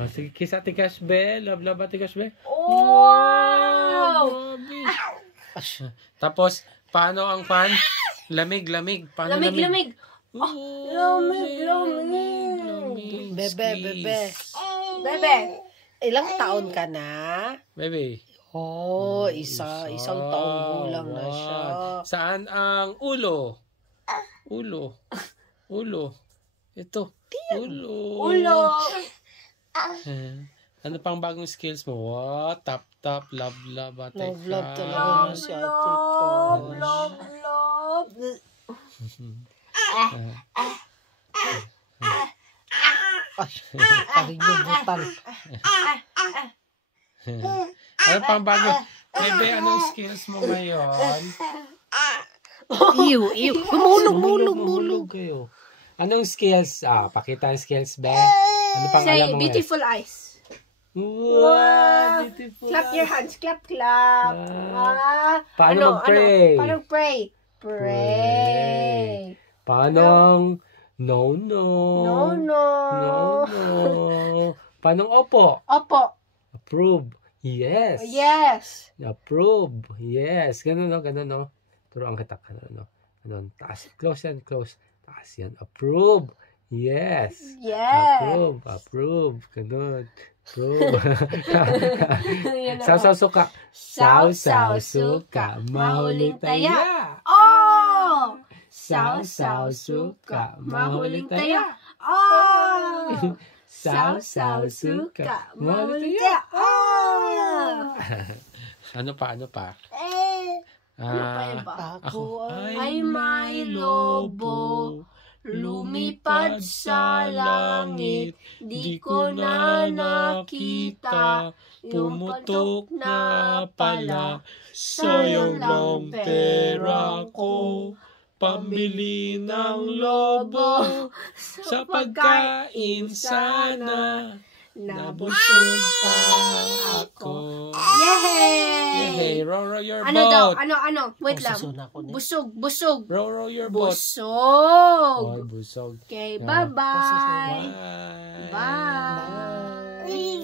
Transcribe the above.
Oh, sige, kiss Ate Cash Be. Love, love Ate Cash Be. Wow! Tapos, paano ang fan? Lamig, lamig. Paano lamig? Lamig. Lamig. Bebe. Bebe. Ilang taon ka na? Bebe. Oh, isang taong gulang na siya. Saan ang ulo? Ulo. Ito. Ulo. Ano pang bagong skills mo? What? Tap, love, ate. Love talaga na si ate ko. Love. Ay, yung butang. Ano pang bago? Bebe, anong skills mo ngayon? Ew. Mulog. Kayo. Anong skills? Pakita ang skills, Be. Ano pang alam Say, mo beautiful eyes. Wow, beautiful. Clap your hands. Clap. Paano mag-pray? Paano pray? Pray. Paano no. Paano opo? Opo. Approve. Yes. Yes. Approve. Yes. Ganun no. Turuan kita. Ganun. Taas. Close yan. Taas yan. Approve. Yes. Approve. Ganun. Approve. Saw suka. Saw suka. Mahuling taya. Oh! Saw suka. Mahuling taya. Oh! Saw suka. Mahuling taya. Oh! Ano pa? Ako Ay may lobo, lumipad sa langit, di ko na nakita, pumutok na pala, sayang lang pera ko, pambili ng lobo, sa pagkain sana, nabusog pa ako. Yay! Row your Ano boat. daw? Ano? Wait lang. Busog. Row your boat. Busog. Busog. Okay, Yeah. bye-bye. Bye. Bye.